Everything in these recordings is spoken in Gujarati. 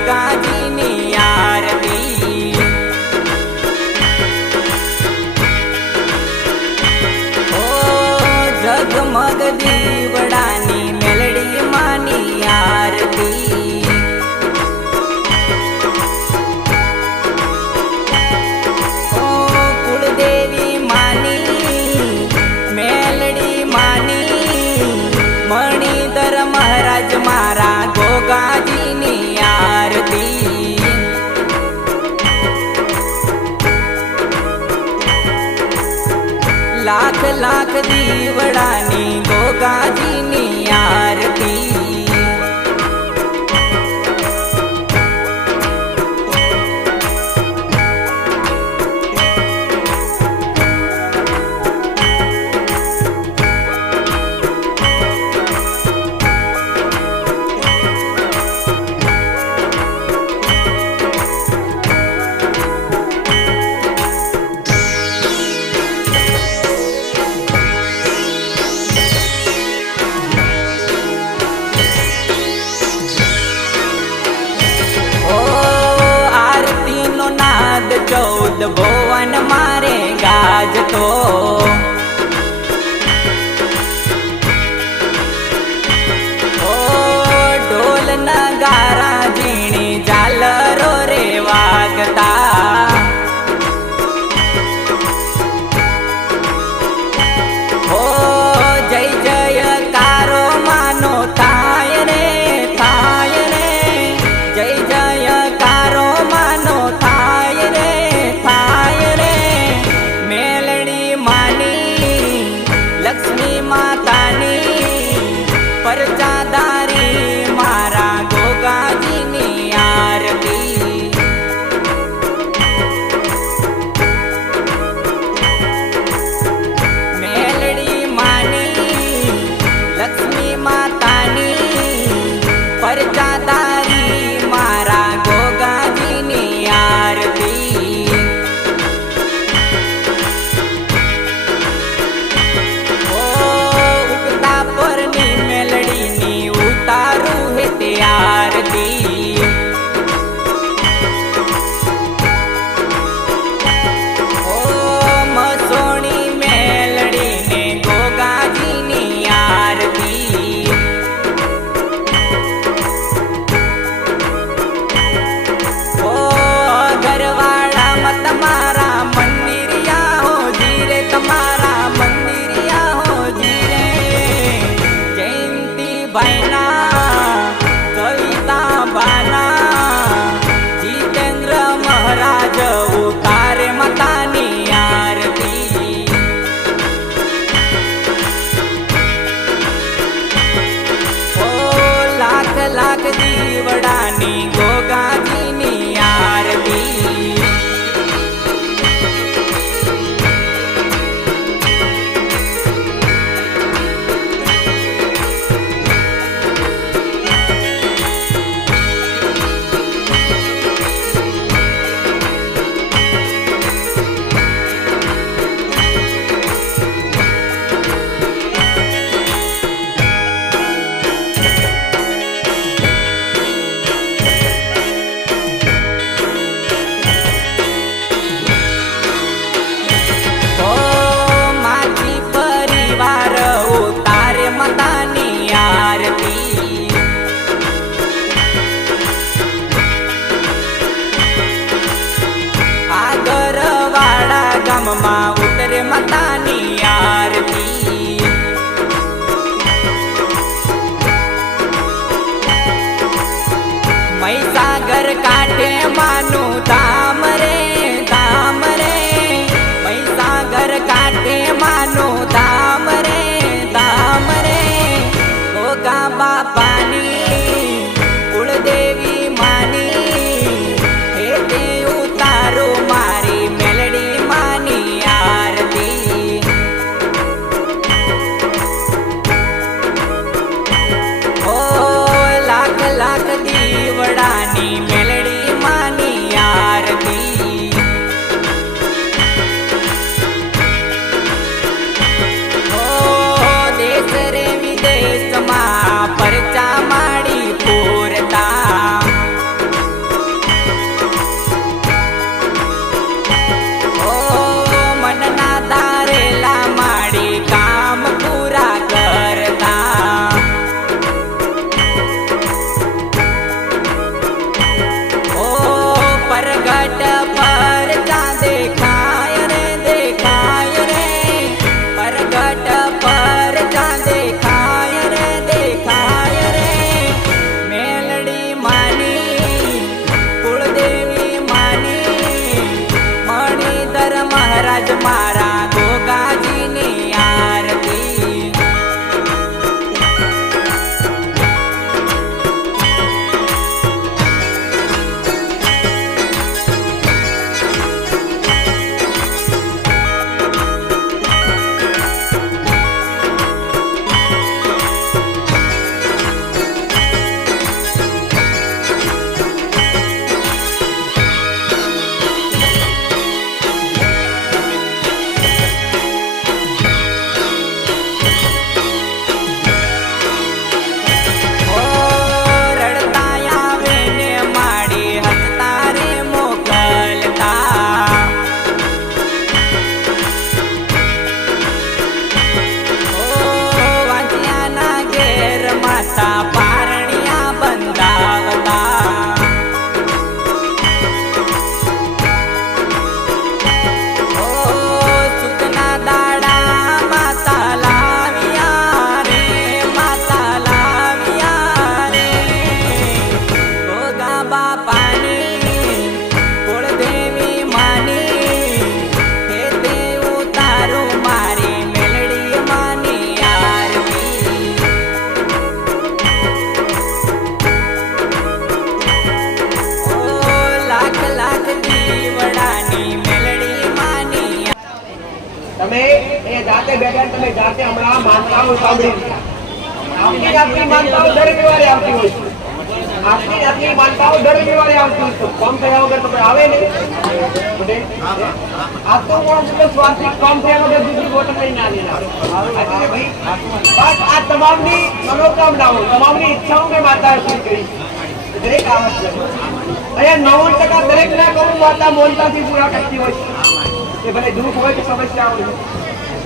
ગોગાજીની આરતી ઓ જગમગ દીવડાની મેલડી માની આરતી ઓ કુળદેવી માની મેલડી માની મણિધર મહારાજ મારા ગોગાજીની આરતી લાખ લાખ દીવડાની ગોગાજીની આરતી ચૌદ ભુવન મારે ગાજતો ઓ ઢોલ નગારા ઝીણી ઝાલરો રે વાગતા ઓ જય જયકારો માનો થાય રે જય જયકારો માનો થાય રે મેલડી માની લક્ષ્મી માતાની પરચાદારી મારા ગોગાજીની આરતી મેલડી માની લક્ષ્મી માતાની પરચાદારી મારા ગોગાજીની આરતી ઓ ઉગતા પરની મેલડીની ઉતારું હે તે આરતી ઓ મસોણી મેલડીને ગોગાજીની આરતી ઓ ઘરવાળા મત તમારા મંદિરિયા હો જીરે તમારા મંદિરિયા હો જીરે જયંતી ભાઈના કવિતા બાના જીતેન્દ્ર મહારાજ ઉતારે માતાની આરતી ઓ લાખ લાખ દીવડાની ગોગાજીની આરતી તે હમણાં માનતાઓ સાંભળી આપણી આપણી માનતાઓ દર રવિવારે આવતી હોય છે. આપણી આપણી માનતાઓ દર રવિવારે આવતી હોય છે. કામ થયા વગર તમે આવે નહીં. આ તો પણ સ્વાર્થિક કામ થયા વગર બીજી બોટલ લઈને આવી ભાઈ. બસ આ તમામની મનોકામનાઓ તમામની ઈચ્છાઓ મેં માતાએ પૂરી કરી દરેક આવશ્યક અહીંયા 90% દરેક ના કરું માતા મોનતાથી પૂરા કરતી હોય છે. એ ભલે દુઃખ હોય કે સમસ્યા હોય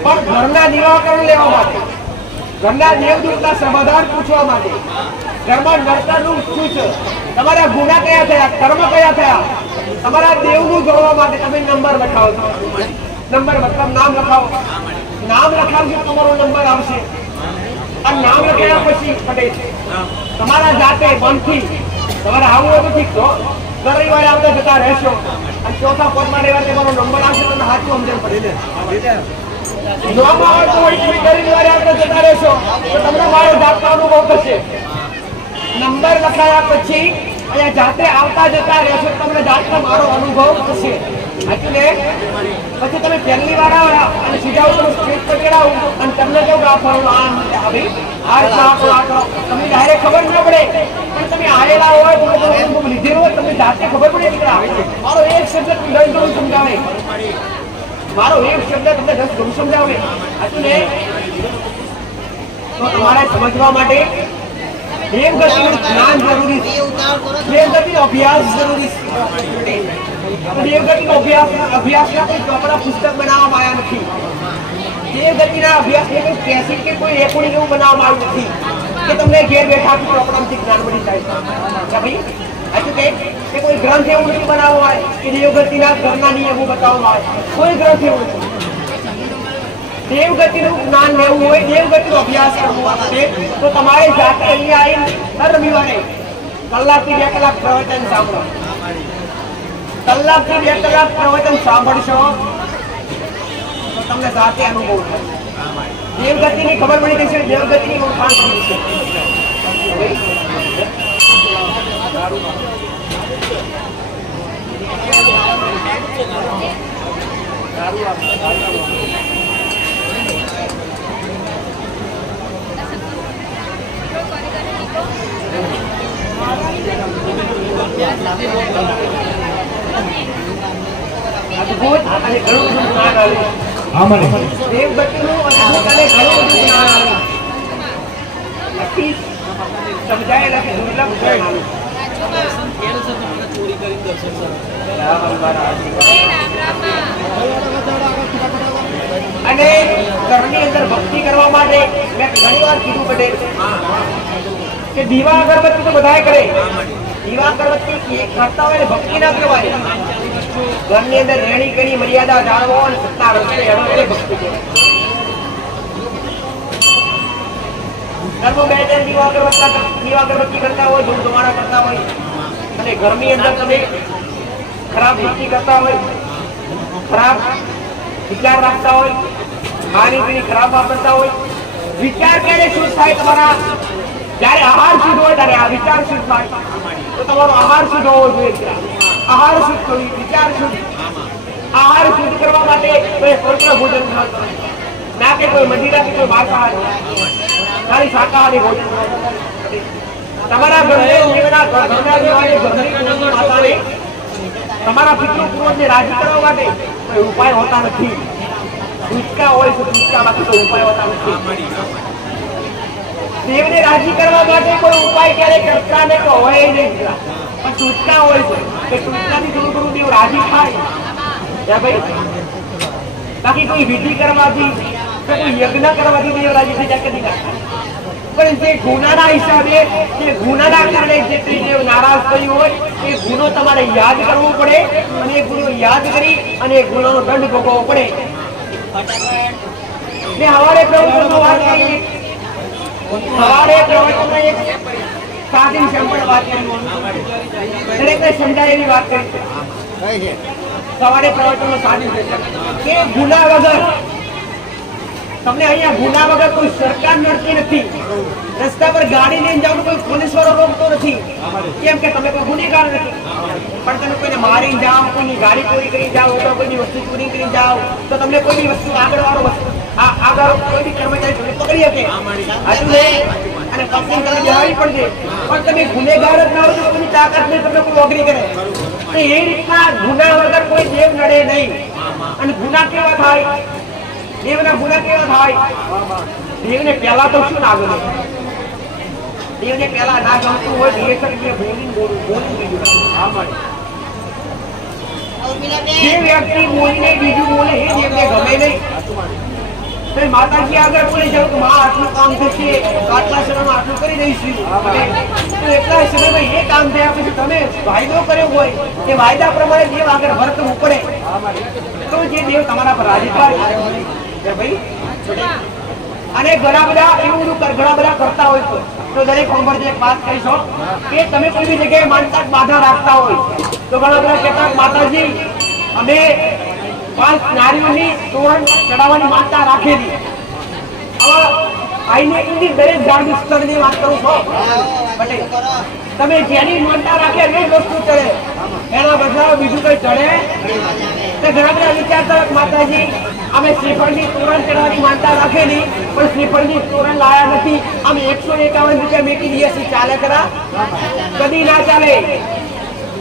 પણ ઘરના નિરાકરણ લેવા માટે ઘરના દેવદૂતના સમાધાન પૂછવા માટે ઘરમાં નડતરનું શું છે, તમારા ગુના કયા થયા, કર્મ કયા થયા, તમારા દેવનું જોડવા માટે તમે નંબર લખાવો છો. નંબર મતલબ નામ લખાવો. નામ લખાવજો તમારો નંબર આવશે. અને નામ લખાયા પછી પટેલ તમારા જાતે મનથી તમારે આવું હોય તો ઠીક છો, દર રવિવારે આવતા જતા રહેશો અને ચોથા પદમાં રવિવારે તમારો નંબર આવશે તમને સાચું સમજણ પડે. નોમાં હોય તો દર રવિવારે આવતા જતા રહેશો તો તમને મારો જાતનો અનુભવ થશે. નંબર લખાયા પછી અહીંયા જાતે આવતા જતા રહેશો તમને જાતનો મારો અનુભવ થશે. સાચું ને? પછી તમે પહેલી વાર આવ્યા અને સીધા ઉપર સ્ટેજ પર ચડાવું અને તમને કેવું આપવાનું આ તમને ડાયરેક્ટ ખબર ન પડે પણ તમે આવેલા હોય તો અનુભવ લીધેલો હોય તમને જાતે ખબર પડે કે મારો એક શબ્દ દસ ગણું સમજાવે, મારો એક શબ્દ તમને 10 ગણું સમજાવે. સાચું ને? તો તમારે સમજવા માટે દેવગતિનું જ્ઞાન જરૂરી છે. દેવગતિનો અભ્યાસ જરૂરી છે. દેવગતિનો અભ્યાસના કોઈ ચોપડા પુસ્તક બનાવવામાં આવ્યા નથી. દેવગતિના અભ્યાસને કોઈ કેસેટ કે કોઈ રેકોર્ડિંગ એવું બનાવવામાં આવ્યું નથી કે તમને ઘેર બેઠા ચોપડામાંથી જ્ઞાન મળી જાય. ભાઈ સાચું કે કોઈ ગ્રંથ એવું નથી બનાવવામાં આવે કે દેવગતિના ઘરના નિયમો બતાવવામાં આવે. કોઈ ગ્રંથ એવું નથી. દેવગતિનું જ્ઞાન લેવું હોય, દેવગતિનો અભ્યાસ કરવો માટે તો તમારે જાતે અહીંયા આવીને દર રવિવારે કલાકથી 2 કલાક પ્રવચન સાંભળો. કલાકથી 2 કલાક પ્રવચન સાંભળશો તો તમને જાતે અનુભવ થશે. દેવગતિની ખબર પડી જશે, દેવગતિની ઓળખાણ થઈ જશે. અદભુત અને ઘણું બધું જ્ઞાન આવે. દેવગતિનું અદભુત અને ઘણું બધું જ્ઞાન આવે. અતિ સમજાયેલા કે દુર્લભ જ્ઞાન આવે. અને ઘરની અંદર ભક્તિ કરવા માટે મેં ઘણી વાર કીધું પટેલ કે દીવા અગરબત્તી તો બધાએ કરે. દીવા અગરબત્તી કરતા હોય ને ભક્તિ ના કહેવાય. ઘરની અંદર રહેણી કરી મર્યાદા જાળવો અને સત્તા રસ્તે એનો ભક્તિ કહેવાય. ઘરમાં બે ત્રણ દીવા અગરબત્તી કરતા હોય, ધૂપ ધુમાડા કરતા હોય અને ઘરની અંદર તમે ખરાબ ભક્તિ કરતા હોય, ખરાબ વિચાર રાખતા હોય, ખાણી પીણી ખરાબ વાપરતા હોય. વિચાર ક્યારે શુદ્ધ થાય તમારા? જયારે આહાર શુદ્ધ હોય ત્યારે આ વિચાર શુદ્ધ થાય. તો તમારો આહાર શુદ્ધ હોવો જોઈએ. આહાર શુદ્ધ કરવું, વિચાર શુદ્ધ. આહાર શુદ્ધ કરવા માટે કોઈ પવિત્ર ભોજન ના કે કોઈ મદિરા કે કોઈ માંસાહારી, ખાલી શાકાહારી ભોજન. તમારા માતાને તમારા પિતૃ પૂર્વજને રાજી કરવા માટે કોઈ ઉપાય હોતા નથી. ટૂચકા હોય તો ટૂચકામાંથી કોઈ ઉપાય હોતા નથી. દેવને રાજી કરવા માટે કોઈ ઉપાય ક્યારે કરતા નહીં તો હોય નહીં. પણ ટૂચકા હોય છે કે ટૂચકાથી થોડું થોડું દેવ રાજી થાય. ભાઈ બાકી કોઈ વિધિ કરવાથી કોઈ યજ્ઞ કરવાથી દેવ રાજી થઈ જાય કદી ના. પણ જે ગુનાના હિસાબે, જે ગુનાના કારણે જે દેવ નારાજ થયું હોય એ ગુનો તમારે યાદ કરવો પડે અને એ ગુનો યાદ કરી અને એ ગુનાનો દંડ ભોગવવો પડે. ને હવારે પ્રવચનમાં વાત કરી, સવારે પ્રવચનમાં એક સાદી સિમ્પલ વાત કરી, દરેકને સમજાય એવી વાત કરી. સવારે પ્રવચનમાં સાદી કે ગુના વગર તમને અહીંયા ગુના વગર કોઈ સરકાર નડતી નથી. રસ્તા પર ગાડી લઈને જાવ કોઈ પોલીસ વાળો રોકતો નથી. કેમ કે તમે કોઈ ગુનેગાર નથી. પણ તમે કોઈને મારીને જાઓ, કોઈની ગાડી ચોરી કરી જાઓ, કોઈની વસ્તુ ચોરી કરી જાઓ તો તમને કોઈની વસ્તુ આગળ વાળો આગળ કોઈ બી કર્મચારી તમને પકડી શકે હાચું નહીં અને કમ્પ્લેન તમે દેવાવી પડશે પણ તમે ગુનેગાર જ ના હો તો કોઈની તાકાત નહીં તમને કોઈ ઓગરી કરે તો એ રીતના ગુના વગર કોઈ દેવ નડે નહીં અને ગુના કેવા થાય દેવના ગુના કેવા થાય દેવને પહેલા તો શું ના ગમે દેવને પહેલા ના ગમતું હોય દેવ તરીકે બોલી બીજું જે વ્યક્તિ બોલીને બીજું બોલે એ દેવને ગમે નહીં તો માતાજી આગળ બોલી જાવ કે માં આટલું કામ થશે આટલા સમયમાં આટલું કરી દઈશું તો એટલા સમયમાં એ કામ થયા પછી તમે વાયદો કર્યો હોય એ વાયદા પ્રમાણે દેવ આગળ વર્તવું પડે તો જે દેવ તમારા પર રાજી થાય ભાઈ અને ઘણા બધા એવું ઘણા બધા કરતા હોય તો દરેક ઉંમર જે વાત કરીશો કે તમે કોઈ બી જગ્યાએ માનતા બાધા રાખતા હોય તો ઘણા બધા કહેતા માતાજી અમે 5 નારીઓની તોરણ ચડાવવાની માનતા રાખેલી હવે આઈને ઇન્દી દરેક ધાર્મિક સ્થળની વાત કરું છો બટે તમે જેની માનતા રાખે એ વસ્તુ ચડે એના બદલા બીજું કઈ ચડે તો ઘણા બધા વિચારતા માતાજી અમે શ્રીફળની તોરણ ચડાવવાની માનતા રાખેલી પણ શ્રીફળની તોરણ લાયા નથી અમે 151 રૂપિયા મેકી દઈએ છીએ ચાલે ખરા કદી ના ચાલે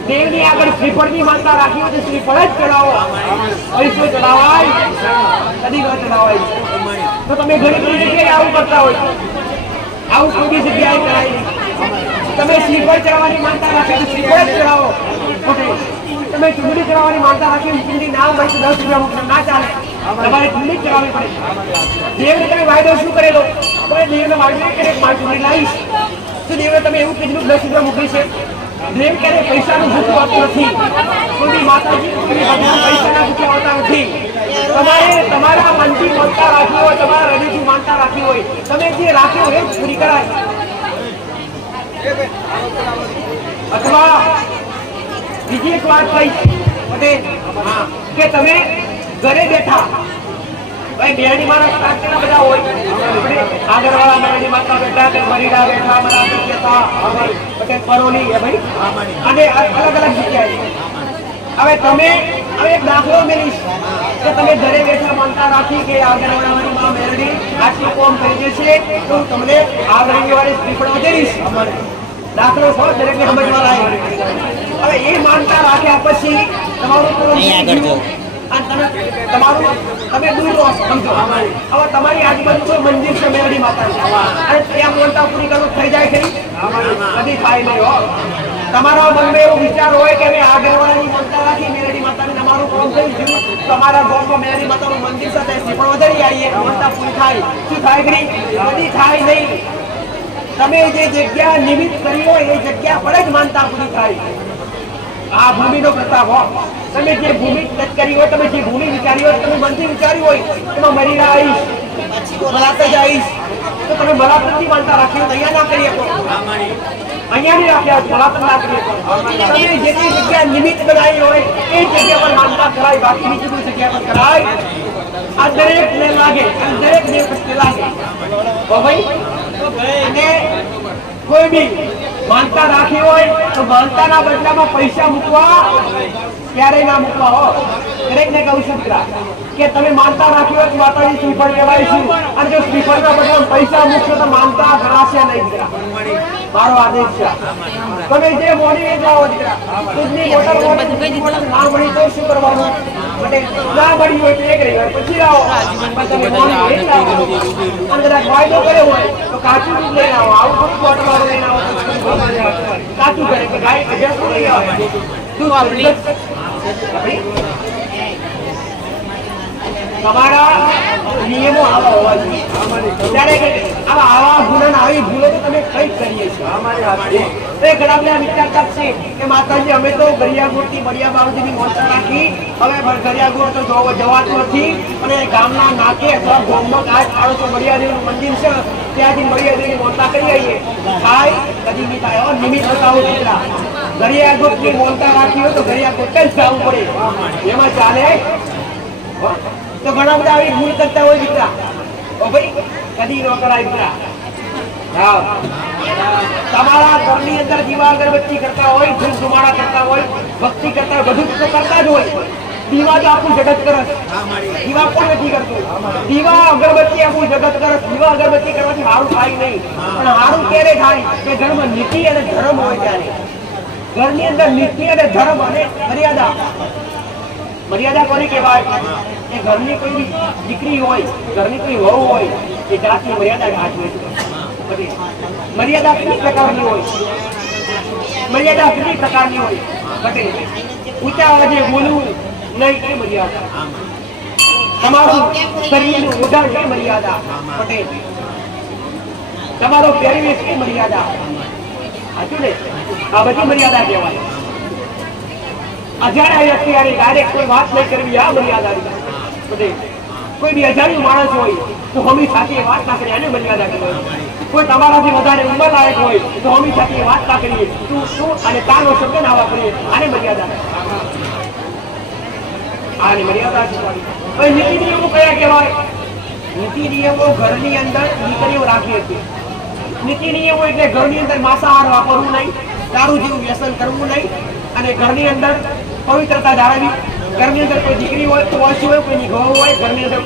દેવની આગળ શ્રીફળની માનતા રાખી હોય તો શ્રીફળ જ ચડાવો પૈસો ચડાવાય કદી ન ચડાવાય તો તમે ઘણી બધી જગ્યાએ આવું કરતા હોય આવું કોઈ બી જગ્યાએ કરાય નહીં તમે શ્રીફળ ચડાવવાની માનતા રાખી તો શ્રીફળ જ ચડાવો તમે ચૂંટણી ચડાવવાની માનતા રાખી ચૂંટણી ના હોય તો 10 રૂપિયા મૂકીને ના ચાલે તમારે ચૂંટણી ચડાવવી પડે દેવને તમે વાયદો શું કરેલો પણ દેવનો વાયદો કરે મારી ચૂંટણી લાવીશ તો દેવને તમે એવું કીધું 10 રૂપિયા મૂકી છે દેવ ક્યારે પૈસાનું ભૂખ હોતું નથી કોઈ માતાજી પૈસાના ભૂખ્યા હોતા નથી તમારે તમારા મનથી માનતા રાખી હોય તમારા હૃદયથી માનતા રાખી હોય તમે જે રાખ્યો એ જ પૂરી કરાય અથવા બીજી એક વાત કહીશ કે તમે ઘરે બેઠા ભાઈ બેરડી મારા સ્ટાર્ટ કેટલા બધા હોય આગળવાળા બેરડી માતા બેઠા કે મરીડા બેઠા બરાબર કેતા પછી પરોલી એ ભાઈ અને અલગ અલગ જગ્યાએ હવે તમે હવે એક દાખલો મેલીશ કે તમે ઘરે બેઠા માનતા રાખી કે આગળવાળાની માં બેરડી આટલું કોમ કરી દેશે તો હું તમને આગળની વાળી શ્રીફળ વધેરીશ દાખલો છો દરેકને સમજવા લાયક હવે એ માનતા રાખ્યા પછી તમારું તમે દૂર રહો સમજો હવે તમારી આજુબાજુ કોઈ મંદિર છે મેરડી માતાજી અને ત્યાં માનતા પૂરી કરવું થઈ જાય ખરી કદી થાય નહીં હો તમારા મનમાં એવો વિચાર હોય કે અમે આગળવાળાની માનતા રાખી મેરડી માતાને તમારું કામ થઈ ગયું તમારા ગામમાં મેરડી માતાનું મંદિર સાથે શ્રીફળ વધારી આવીએ માનતા પૂરી થાય શું થાય ખરી કદી થાય નહીં તમે જે જગ્યા નિમિત્ત કરી હોય એ જગ્યા પર જ માનતા પૂરી થાય આ ભૂમિનો પ્રતાપ હો તમે જે ભૂમિ ટચ કરી હોય તમે જે ભૂમિ વિચારી હોય તમે મનથી વિચાર્યું હોય એમાં મરીના આવીશ મલાત જ આવીશ તો તમે મલાતની માનતા રાખી અહીંયા ના કરી શકો અહીંયા નહીં રાખ્યા મલાત ના કરી શકો તમે જે જગ્યા નિમિત્ત બનાવી હોય એ જગ્યા પર માનતા કરાય બાકી બીજી કોઈ જગ્યા પર કરાય આ દરેકને લાગે અને દરેક દેવ પ્રત્યે લાગે ભાઈ અને કોઈ બી માનતા રાખી હોય તો માનતાના બદલામાં પૈસા મૂકવા ક્યારેય ના મૂકવા હો દરેકને કહું છું કે તમે માનતા રાખી હોય તો માતાજી શ્રીફળ કહેવાયશું અને જો શ્રીફળના બદલામાં પૈસા મૂકશો તો માનતા કરાશે નહીં દીકરા મારો આદેશ છે તમે જે મોડી જાઓ દીકરા દૂધની મોટર ના મળી તો શું કરવાનું ના મળી હોય તો એક રહી હોય પછી આવો તમે મોડી લઈ આવો અને કદાચ વાયદો કર્યો હોય તો કાચું દૂધ લઈને આવો આવું થોડું બોટલવાળું લઈને આવો કાચું કરે કે ગાય ભેંસ લઈ આવે દૂધ તમારા નિયમો આવા હોવા જોઈએ ત્યારે આવા ગુના આવી ભૂલો તો તમે કઈ કરીએ છો ઘણા બધા વિચારતા છે કે માતાજી અમે તો ગરિયાગોળથી બળિયા બાબુજીની મોટા રાખી હવે ગરિયાગોળ તો જવાતું નથી અને ગામના નાકે અથવા ગામમાં કાચ આવો તો બળિયાદેવીનું મંદિર છે ત્યાંથી બળિયાદેવીની મોટા કરી આવીએ થાય કદી નહીં થાય નિમિત્ત બતાવો દીકરા ગરિયાગોળની મોટા રાખી હોય તો ગરિયાગોળ જ જવું પડે એમાં ચાલે તો ઘણા બધા આવી ભૂલ કરતા હોય દીકરા ઓ ભાઈ કદી ન કરાય દીકરા તમારા ઘરની અંદર દીવા અગરબત્તી કરતા હોય ધૂપ ધુમાડા કરતા હોય ભક્તિ કરતા હોય બધું તો કરતા જ હોય દીવા તો આખું જગત કરસ, દીવા કોણ નથી કરતું? દીવા અગરબત્તી આખું જગત કરસ. દીવા અગરબત્તી કરવાથી હારું થાય નહીં, પણ હારું ક્યારે થાય કે ઘરમાં નીતિ અને ધર્મ હોય ત્યારે. ઘરની અંદર નીતિ અને ધર્મ અને મર્યાદા. મર્યાદા કોને કહેવાય? કે ઘરની કોઈ દીકરી હોય, ઘરની કોઈ વહુ હોય, એ જાતની મર્યાદા રાખે છે. મર્યાદા કેટલી પ્રકારની હોય? મર્યાદા કેટલી પ્રકારની હોય? ઘટે ઊંચા અવાજે બોલવું નહીં એ મર્યાદા. તમારું શરીરનું ઉડાણ એ મર્યાદા. પટેલ તમારો પહેરવેશ એ મર્યાદા. સાચું ને? આ બધી મર્યાદા કહેવાય. અજાણ્યા વ્યક્તિ યારે ડાયરેક્ટ કોઈ વાત નહીં કરવી, આ મર્યાદા. પટેલ કોઈ બી અજાણ્યું માણસ હોય તો હમી સાથે વાત ના કરી, આને મર્યાદા કહેવાય. કોઈ તમારાથી વધારે ઉંમર લાયક હોય તો હમી સાથે વાત ના કરીએ, તું શું અને તારો શબ્દ ના વાપરીએ, આને મર્યાદા. આની મર્યાદા છે. નીતિ નિયમો કયા કહેવાય? નીતિ નિયમો ઘરની અંદર દીકરીઓ રાખી હતી. નીતિ નિયમો એટલે ઘરની અંદર માંસાહાર વાપરવું નહીં, દારૂ જેવું વ્યસન કરવું નહીં, અને ઘરની અંદર પવિત્રતા જાળવવી. ઘરની અંદર કોઈ દીકરી હોય તો ઓછી હોય, કોઈની ઘઉં હોય, ઘરની અંદર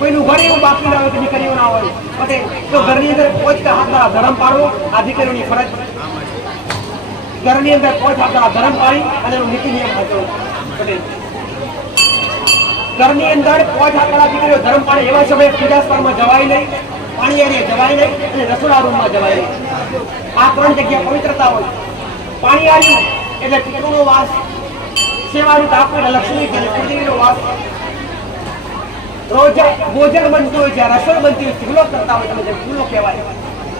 કોઈનું ઘર એવું બાકી ના હોય કે દીકરીઓ ના હોય. પટેલ તો ઘરની અંદર પોચતા હાથના ધર્મ પાડવો આ દીકરીઓની ફરજ. ઘરની અંદર પોચ હાથના ધર્મ પાડી અને નીતિ નિયમ હતો. પટેલ ઘરની અંદર પોચ હાથના દીકરીઓ ધર્મ પાડે એવા સમયે પૂજા સ્થળમાં જવાય નહીં, પાણી એરિયે જવાય નહીં, અને રસોડા રૂમમાં જવાય નહીં. આ ત્રણ જગ્યા પવિત્રતા હોય. પાણી આવ્યું એટલે પિતૃનો વાસ, સેવાનું તાપ એટલે લક્ષ્મી પૃથ્વીનો વાસ. રોજ ભોજન બનતું હોય છે, રસોઈ બનતી હોય, ચૂલો કરતા હોય, તમે જે ચૂલો કહેવાય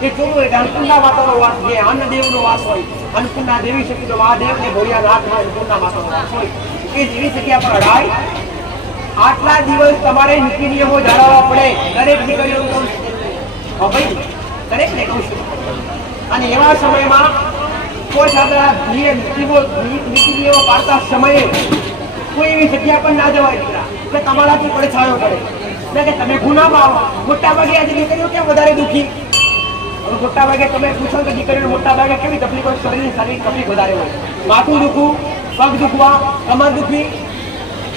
એ ચૂલો એટલે અન્નપૂર્ણા માતાનો વાસ, જે અન્નદેવનો વાસ હોય. અન્નપૂર્ણા દેવી શક્તિ તો મહાદેવ ને ભોળિયાનાથ અન્નપૂર્ણા માતાનો વાસ હોય. એ જેવી જગ્યા પર અડાય. આટલા દિવસ તમારે નીતિ નિયમો જાળવવા પડે. દરેક દીકરીઓનું કહું છું, ભાઈ દરેક ને કહું છું. અને એવા સમયમાં કોઈ સાથે નીતિ નિયમો પાડતા સમયે કોઈ એવી જગ્યા પર ના જવાય દીકરા કે તમારાથી પડછાયો પડે, એટલે કે તમે ગુનામાં આવો. મોટા ભાગે આજે દીકરીઓ કેમ વધારે દુઃખી? મોટા ભાગે તમે પૂછો કે દીકરીઓ મોટા ભાગે કેવી તકલીફ હોય? શરીરની શારીરિક તકલીફ વધારે હોય. માથું દુખવું, પગ દુખવા, કમર દુખવી,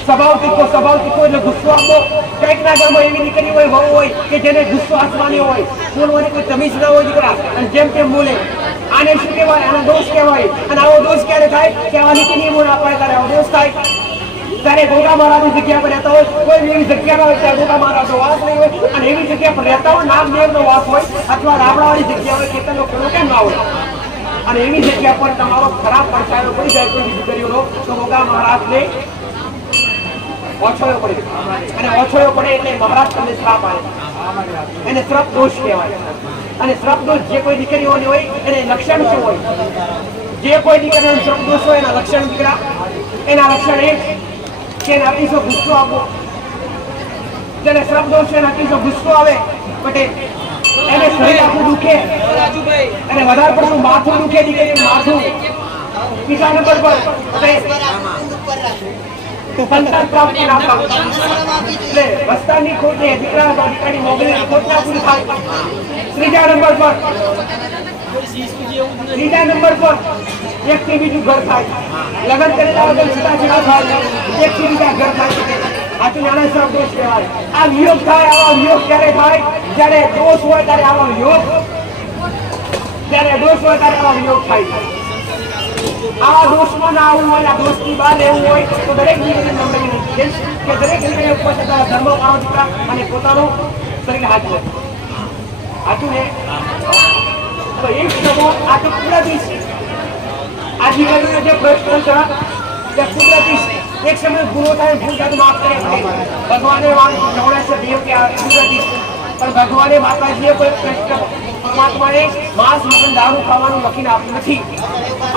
સ્વભાવ તીખો એટલે ગુસ્સો આપવો. કંઈક ના ઘરમાં એવી દીકરી હોય, વહુ હોય કે જેને ગુસ્સો આસવાની હોય, બોલવાની કોઈ તમીઝ ના હોય દીકરા, અને જેમ તેમ બોલે. આને શું કહેવાય? આનો દોષ કહેવાય. અને આવો દોષ ક્યારે થાય કે આવા નીતિ નિયમો ના પાડે ત્યારે આવો દોષ થાય. ત્યારે ગોગા મહારાજની જગ્યા પર રહેતા હોય, કોઈ એવી જગ્યા ના હોય ત્યાં ગોગા મહારાજનો વાસ નહીં હોય, અને એવી જગ્યા પર રહેતા હોય નામદેવનો વાસ હોય, અથવા રાબડાવાળી જગ્યા હોય, કેતનનો ખેડો કેમ ના હોય, અને એવી જગ્યા પર તમારો ખરાબ પડછાયો પડી જાય કોઈ દીકરીઓનો, તો ગોગા મહારાજને ઓછોયો પડે. અને ઓછોયો પડે એટલે મહારાજ તમને શ્રાપ આવે. એને શ્રાપ દોષ કહેવાય. અને શ્રાપ દોષ જે કોઈ દીકરીઓની હોય એને લક્ષણ શું હોય? જે કોઈ દીકરીનો શ્રાપ દોષ હોય એના લક્ષણ દીકરા, એના લક્ષણ એ કે એને અતિશય ગુસ્સો આપવો. જેને શ્રાપ દોષ છે એને અતિશય ગુસ્સો આવે, પટેલ એને શરીર આખું દુખે, અને વધારે પડતું માથું દુખે, દીકરીનું માથું. બીજા નંબર પર સંતાન પ્રાપ્તિ ના થાય, એટલે વસ્તાની ખોટ ને દીકરાની મોગલીની ખોટ ના પૂરી થાય. ત્રીજા નંબર પર એકથી બીજું ઘર થાય. લગ્ન કરેલા વગર છૂટાછેડા થાય, એકથી બીજા ઘર થાય. આટલું નાના શ્રાપ દોષ કહેવાય. આ વિયોગ થાય. આવા વિયોગ ક્યારે થાય? જ્યારે દોષ હોય ત્યારે આવા વિયોગ, જ્યારે દોષ હોય ત્યારે આવા વિયોગ થાય. આવા દોષમાં ના આવવું હોય, આ દોષની બહાર રહેવું હોય તો દરેક દીકરીને કે દરેક દીકરીને પોતાના ધર્મ પાળો દીકરા અને પોતાનું શરીર હાજર. સાચું ને? તો એક સમો આ તો કુદરતી છે. આ દીકરીનો જે પ્રશ્ન છે તે કુદરતી છે. એક સમય ગુનો થાય, ભૂલ થાય માફ કરે. ભગવાને વાત જવડે છે દેવ કે આ કુદરતી છે, પણ ભગવાને માતાજીએ કોઈ પ્રશ્ન પરમાત્માએ માંસ મટન દારૂ ખાવાનું લખીને આપ્યું નથી.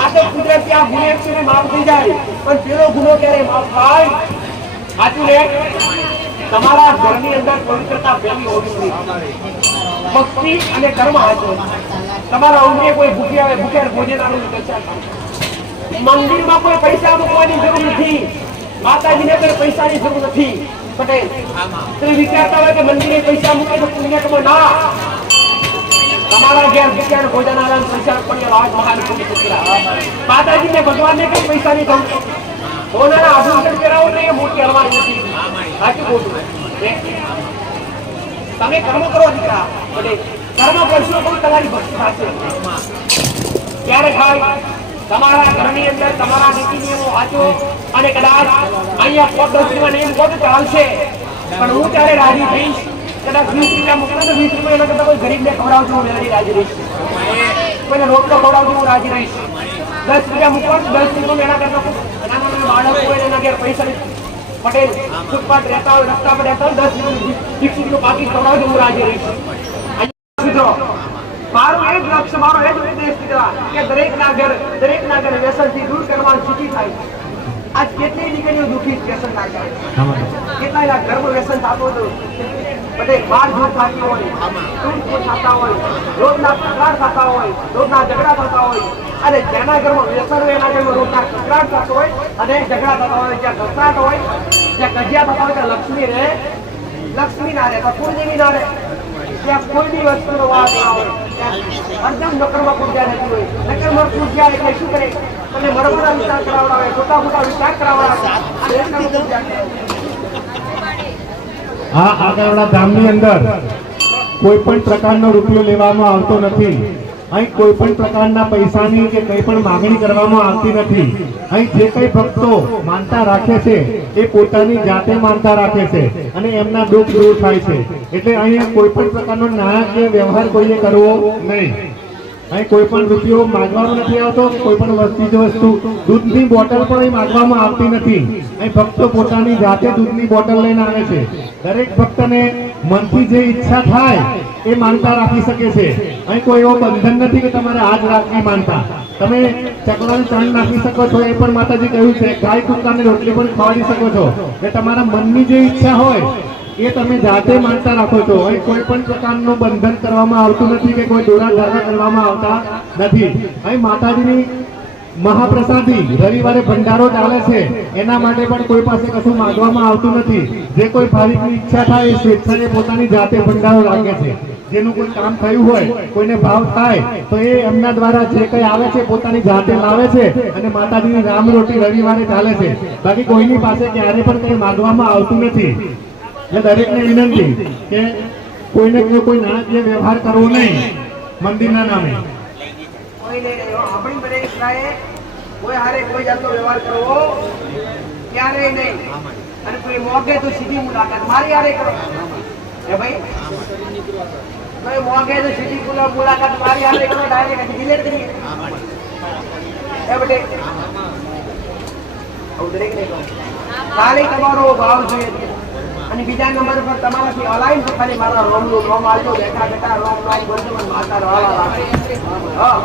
આ તો કુદરતી આ ગુનો એક સમય માફ થઈ જાય, પણ પેલો ગુનો ક્યારે માફ થાય? સાચું ને? તમારા ઘરની અંદર પવિત્રતા ફેરવી હોવી જોઈએ. ભક્તિ અને કર્મ હાચો. તમારા ઉમરે કોઈ ભૂખી આવે, ભૂખ્યા ભોજન આનું ચર્ચા થાય. મંદિરમાં કોઈ પૈસા મૂકવાની જરૂર નથી, માતાજીને કોઈ પૈસાની જરૂર નથી. પટેલ તમે વિચારતા હોય કે મંદિરે પૈસા મૂકે તો પુણ્ય કમો ના. તમારા ઘેર ભૂખ્યા ભોજન આનંદ પૈસા પણ રાજ મહાન માતાજીને ભગવાનને કઈ પૈસાની જરૂર. સોનાના આભૂષણ કરાવો ને એ મોટી અલમારી નથી. સાચું ખોટું? તમે કર્મ કરો દીકરા, બધે કર્મ કરશો તો તમારી ભક્તિ થશે. ત્યારે થાય તમારા ઘરની અંદર તમારા નીતિ નિયમો વાંચો અને કદાચ અહીંયા પદ્ધતિમાં નિયમ કોટ ચાલશે, પણ હું ત્યારે રાજી થઈશ. કદાચ 20 રૂપિયા મોકલો તો 20 રૂપિયા એના કરતા કોઈ ગરીબને ખવડાવજો, હું રાજી રહીશ. કોઈને રોટલો ખવડાવજો, હું રાજી રહીશ. 10 રૂપિયા મૂકવા 10 રૂપિયા એના કરતા નાના નાના બાળકો હોય એના ઘેર પૈસા પટેલ ફૂટપાથ રહેતા હોય, રસ્તા પર રહેતા હોય, 10 રૂપિયા દીક્ષિતનું પાકીટ ખવડાવજો, હું રાજી રહીશ. મારો એ જ લક્ષ્ય, મારો એ જ ઉદ્દેશ કે દરેકના ઘર વ્યસનથી દૂર કરવાની સ્થિતિ થાય. આજ કેટલી દીકરીઓ દુઃખી વ્યસન ના કરે, કેટલાયના ઘરમાં વ્યસન થતું હતું, બધે માર ધૂળ થતી હોય, તૂટફૂટ થતા હોય, રોજના કકરાટ થતા હોય, રોજના ઝઘડા થતા હોય. અને જેના ઘરમાં વ્યસન હોય એના ઘરમાં રોજના કકરાટ થતો હોય અને ઝઘડા થતા હોય. જ્યાં કકરાટ હોય, જ્યાં કજિયા થતા હોય ત્યાં લક્ષ્મી રહે, લક્ષ્મી ના રહે, કુળદેવી ના રહે. ત્યાં કોઈની વસ્તુનો વાસ ના હોય, અર્ધમ નકરમાં પૂજા નથી હોય. નકરમાં પૂજા એટલે શું કરે? તમને મરવાના વિચાર કરાવડાવે, ખોટા ખોટા વિચાર કરાવડાવે અને નકરમાં પૂજા કરે. આ આગળના ધામની અંદર કોઈ પણ પ્રકારનો રૂપિયો લેવામાં આવતો નથી. અહીં કોઈ પણ પ્રકારના પૈસાની કે કંઈ પણ માંગણી કરવામાં આવતી નથી. અહીં જે કંઈ ભક્તો માનતા રાખે છે એ પોતાની જાતે માનતા રાખે છે અને એમના દુઃખ દૂર થાય છે. એટલે અહીંયા કોઈ પણ પ્રકારનો નાણાકીય વ્યવહાર કોઈએ કરવો નહીં. અહીં કોઈ પણ રૂપિયો માંગવાનો નથી આવતો, કોઈ પણ વસ્તુ દૂધની બોટલ પણ અહીં માંગવામાં આવતી નથી. અહીં ભક્તો પોતાની જાતે દૂધની બોટલ લઈને આવે છે. દરેક ભક્તને મનથી જે ઈચ્છા થાય એ માનતા રાખી શકે છે. અહીં કોઈ એવો બંધન નથી કે તમારે આજ રાખવી માનતા. તમે ચકલાને ચણ નાખી શકો છો, એ પણ માતાજી કહ્યું છે. ગાય કૂતરાને રોટલી પણ ખવડાવી શકો છો. એ તમારા મનની જે ઈચ્છા હોય એ તમે જાતે માનતા રાખો છો. અહીં કોઈ પણ પ્રકારનું બંધન કરવામાં આવતું નથી કે કોઈ દોરા ધારા કરવામાં આવતા નથી. અહીં માતાજીની મહાપ્રસાદી રવિવારે ભંડારો ચાલે છે, એના માટે પણ કોઈ પાસે કશું માંગવામાં આવતું નથી. જે કોઈ ભાવિકની ઈચ્છા થાય એ સ્વેચ્છાએ પોતાની જાતે ભંડારો રાખે છે. જેનું કોઈ કામ થયું હોય, કોઈને ભાવ થાય તો એ એમના દ્વારા જે કંઈ આવે છે પોતાની જાતે લાવે છે અને માતાજીની રામરોટી રવિવારે ચાલે છે. બાકી કોઈની પાસે ક્યારે પણ કંઈ માંગવામાં આવતું નથી. એટલે દરેકને વિનંતી કે કોઈને કોઈ નાણાકીય વ્યવહાર કરવો નહીં મંદિરના નામે. આપણી બને કોઈ હારે કોઈ જાતનો વ્યવહાર કરવો ક્યારેય નહીં. અને કોઈ મોગે તો સીધી મુલાકાત મારી હારે કરો. એ ભાઈ કોઈ મોગે તો સીધી મુલાકાત મારી હારે કરો, ડાયરેક્ટ ડિલીટ કરીએ. એ બટે દરેક ને કહો ખાલી તમારો ભાવ જોઈએ. અને બીજા નંબર પર તમારાથી અલાઈન તો ખાલી મારા રોમનું રોમ આવજો, બેઠા બેઠા રોમ લાઈ બોલજો, માતા વાળા રાખે. હા,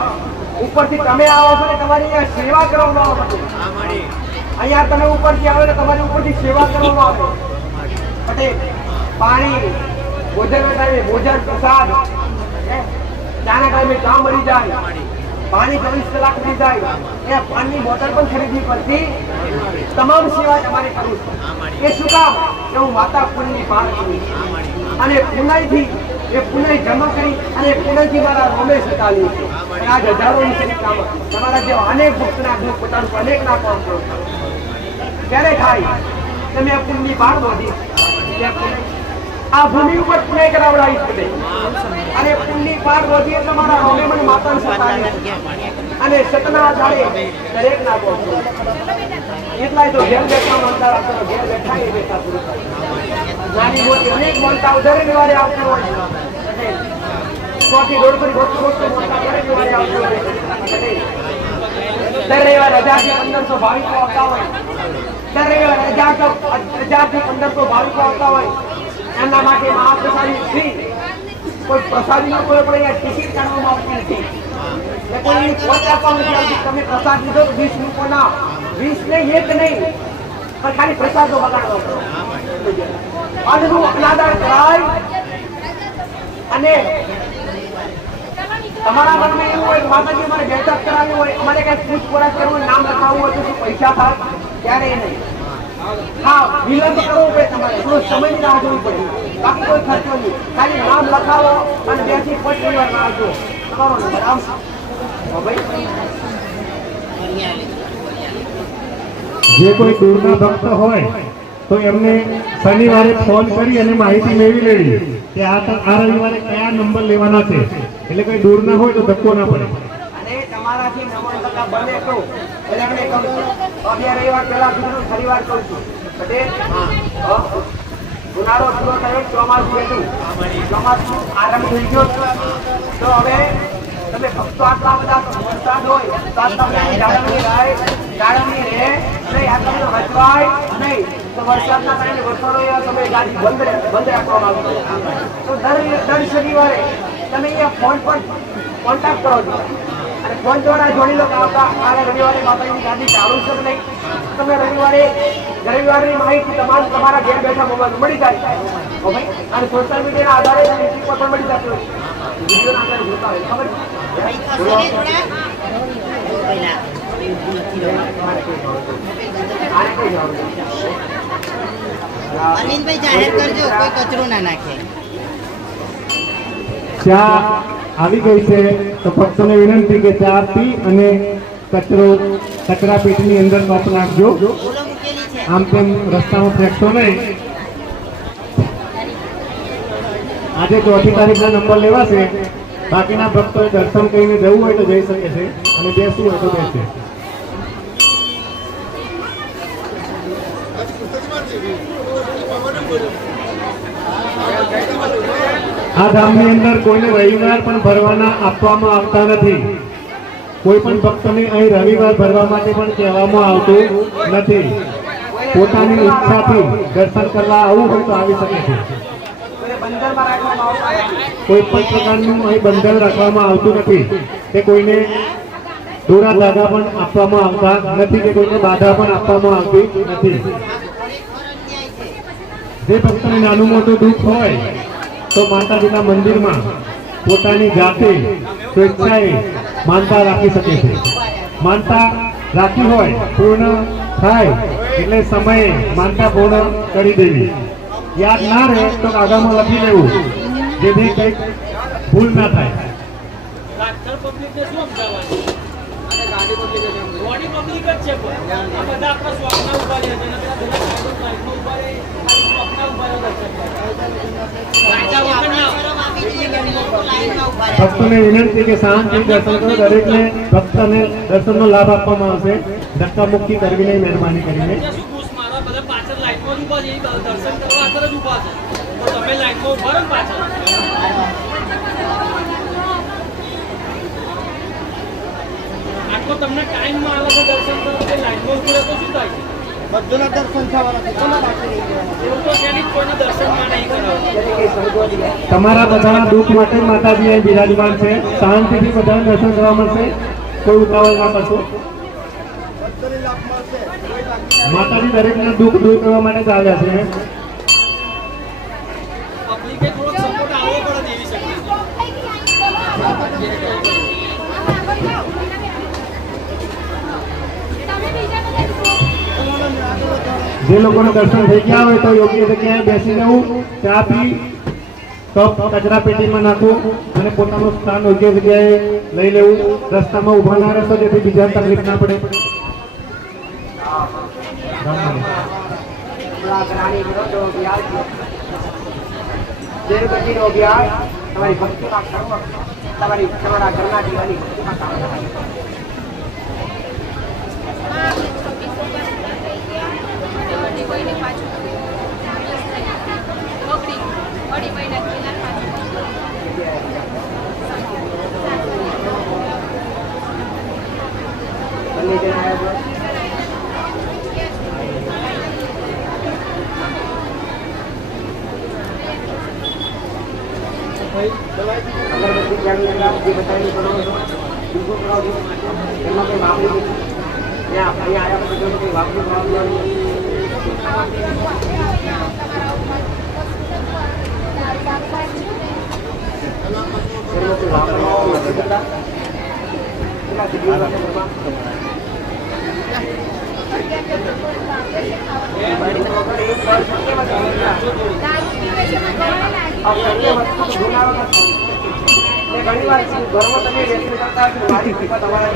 ઉપરથી તમે આવો છો ને તમારી અહીંયા સેવા કરવામાં આવે. અહીંયા તમે ઉપરથી આવો ને તમારી ઉપરથી સેવા કરવામાં આવે. પટેલ પાણી, ભોજન ટાઈમે ભોજન, પ્રસાદ, ચાના ટાઈમે ચા મળી જાય, પાણી 24 કલાક મળી જાય, એ પાણીની બોટલ પણ ખરીદવી પડતી. તમામ સેવા તમારે કરવી છે. એ શું કામ? કે હું માતા પુણ્યની પાર કરું અને પુણ્યથી એ પુણ્ય જમા કરી અને પુણ્યથી મારા રોમેશ ચાલી છે. અને આજ હજારોની સંખ્યામાં તમારા જેવા અનેક ભક્તના દુઃખ પોતાનું અનેક ના કામ કરો. ત્યારે થાય તમે પુણ્યની પાર નોંધી આ ભૂમિ ઉપર પુણ્ય કરાવડાવીશ બધે. અને પુણ્યની પાર નોંધીએ તમારા રોમે મને માતાની સતાની અને સતના આધારે દરેક ના કામ કરો. એટલાય તો ઘેર બેઠા માનતા રાખો, ઘેર બેઠા એ બેઠા પૂરું થાય. નાની મોટી અનેક માનતાઓ દરેક વારે આવતી હોય. 100 થી 150 માનતા દરેક વારે આવતી હોય. દર રવિવારે 1000 થી 1500 ભાવિકો આવતા હોય. દર રવિવારે 1000 થી 1500 ભાવિકો આવતા હોય. એમના માટે મહાપ્રસાદી ફ્રી. કોઈ પ્રસાદીનો કોઈ પણ અહીંયા ટિકિટ કાઢવામાં આવતી નથી. કોઈ પહોંચ આપવામાં નથી આવતી. તમે પ્રસાદ લીધો 20 રૂપિયાના 20 ને એક નહીં, પણ ખાલી પ્રસાદો બગાડવો કરો. અનનું અનાદર કરાય. અને તમારા મનમાં એવું હોય માતાજી અમારે બેઠક કરાવી હોય, અમારે કઈ પૂછપરછ કરવું હોય, નામ લખાવવું હોય તો શું પૈસા થાય? ત્યારે નહીં. હા, વિલંબ કરવો પડે, તમારે થોડો સમયની રાહ જોવી પડે, બાકી કોઈ ખર્ચો નહીં. ખાલી નામ લખાવો અને 2 થી 5 વાર રાહ જો તમારો નંબર આવશે. ભાઈ જે કોઈ દૂરના ભક્ત હોય તો એમને શનિવારે ફોન કરી અને માહિતી મેળવી લેવી કે આ રવિવારે કયા નંબર લેવાના છે, એટલે કોઈ દૂર ના હોય તો ધક્કો ના પડે. અને તમારાથી 90% બને તો એટલે આપણે કહું છું. અગિયાર રવિવાર પહેલા કીધું, ફરીવાર કહું છું. પટેલ ઉનાળો પૂરો થયો, ચોમાસું હતું, ચોમાસું આરંભ થઈ ગયો. તો હવે તમે ભક્તો આટલા બધા વરસાદ હોય તો આ તમને જાળવણી રહે નહીં, આ તમને વચવાય નહીં. તો વરસાદના કારણે વરસાદ હોય તમે ગાડી બંધ રાખવામાં આવશે. તો દર શનિવારે તમે અહીંયા ફોન પર કોન્ટેક્ટ કરો છો અને ફોન દ્વારા જોડી લો કે કાલે રવિવારે માતાજીની ગાડી ચાલુ છે કે નહીં. તમે રવિવારની માહિતી તમારા ઘેર બેઠા મોબાઈલ મળી જાય. અને સોશિયલ મીડિયાના આધારે યુટ્યુબ પર પણ મળી જતી હોય. વિડીયોના આધારે જોતા હોય ખબર અરવિંદભાઈ જાહેર કરજો, કોઈ કચરો ના નાખે. ચા આવી ગઈ છે તો ભક્તોને વિનંતી કે ચા પી અને કચરા પેટીની અંદર ટોપ નાખજો. ફૂલો મૂકેલી છે. આમ તેમ રસ્તામાં ફેંકશો નહીં. આજે 4મી તારીખના નંબર લેવાશે. બાકીના ભક્તોએ દર્શન કરીને જવું હોય તો જઈ શકે છે અને બેસવું હોય તો બેસે. આ ધામની અંદર કોઈને રવિવાર પણ ભરવાના આપવામાં આવતા નથી. કોઈ પણ ભક્તને અહીં રવિવાર ભરવા માટે પણ કહેવામાં આવતું નથી. પોતાની ઈચ્છાથી દર્શન કરવા આવવું હોય તો આવી શકે છે. બંદરમાં રાખવામાં આવતા કોઈ પણ પ્રકારનું અહીં બંધન રાખવામાં આવતું નથી કે કોઈને દોરા ધાગા પણ આપવામાં આવતા નથી કે કોઈને બાધા પણ આપવામાં આવતી નથી. જે ભક્તને નાનું મોટું દુઃખ હોય તો માતાજીના મંદિરમાં પોતાની જાતે સ્વેચ્છાએ માનતા રાખી શકે છે. માનતા રાખી હોય પૂર્ણ થાય એટલે સમયે માનતા પૂર્ણ કરી દેવી. યાદ ના રહે તો કાગળમાં લખી દેવું, જેથી કંઈક ભૂલ ના થાય. ભક્તોને વિનંતી કે શાંતિથી દર્શન કરો. દરેકને ભક્તને દર્શનનો લાભ આપવામાં આવશે. ધક્કા મુક્કી કરવી નહીં, મહેરબાની કરીને. દર્શન કરવા અંદર જ ઉભા છે તો તમે લાઈનમાં ઉભા રહો પાછળ. આટલો તમને ટાઈમમાં આવે છે દર્શન કરવા કે લાઈનમાં ઉભું રહે તો શું થાય? બધુંના દર્શન થવાના છે. કોના બાકી રહી ગયા? એવું તો છે નહીં, કોઈને દર્શનમાં નહીં કરાવતા. તમારા બધાના દુઃખ માટે માતાજી અહીં બિરાજમાન છે. શાંતિથી બધાને દર્શન કરવા મળશે. કોઈ ઉતાવળ ના કરશો. માતાજી દરેકના દુઃખ દૂર કરવા માટે જ આવ્યા છે. પબ્લિકે થોડોક સપોર્ટ આવવો પડે દેવી શકે. જે લોકોને દર્શન થઈ ગયા હોય તો યોગ્ય જગ્યાએ બેસી જવું, ચા પી કપ કચરા પેટીમાં નાખવું અને પોતાનું સ્થાન યોગ્ય જગ્યાએ લઈ લેવું. રસ્તામાં ઊભા ના રહેશો જેથી બીજા તકલીફ ના પડે. ગ્રાણી વિરોધો અભ્યાસ દેવગતિનો અભ્યાસ તમારી ભક્તિમાં તમારી તમારા ઘરના જીવનની ભક્તિમાં કામ થાય. બંને જણ આવ્યા અગરબત્તી જાણી જે બતાવી કરો છો બીજું કરાવજો. એમાં કંઈ વાપરી નથી. ત્યાં અહીંયા આવ્યા પછી કંઈ વાપરી કરાવવાનું ઘણી વાર ઘરમાં તમે વ્યક્તિ કરતા હશો, મારી કૃપા તમારા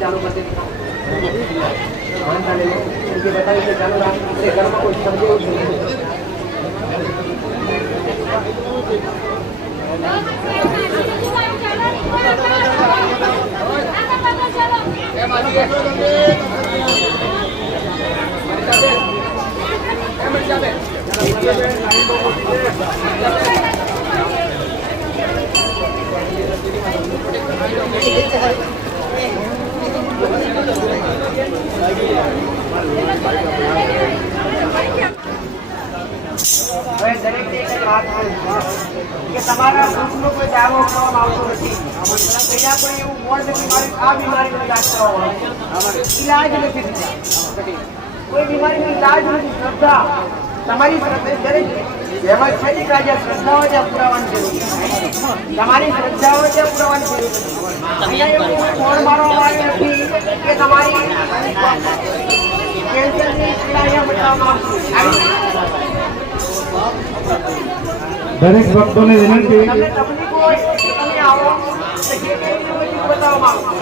चालू करते बताइए चालू घर में कुछ समझे હવે દરેકને એક વાત કે તમારા દુઃખનો કોઈ દાવો કરવામાં આવતો નથી. બીજા કોઈ એવું મોડ બીમારી આ બીમારીનો ઈલાજ કરવામાં આવે છે. ઈલાજ નથી થતા. કોઈ બીમારીનો ઈલાજ નથી. શ્રદ્ધા તમારી શ્રદ્ધા દરેક જેમાં છે દીકરા જે શ્રદ્ધાઓ છે પુરાવાની જરૂર છે. તમારી શ્રદ્ધાઓ છે પુરાવાની જરૂર છે. અહીંયા એવું મોડ મારવામાં આવ્યું નથી કે તમારી કેન્સરની પીડા અહીંયા બતાવવામાં આવશે. દરેક ભક્તોને વિનંતી તમને તકલીફ હોય તો તમે આવો તો જે કંઈ બતાવવામાં આવશે.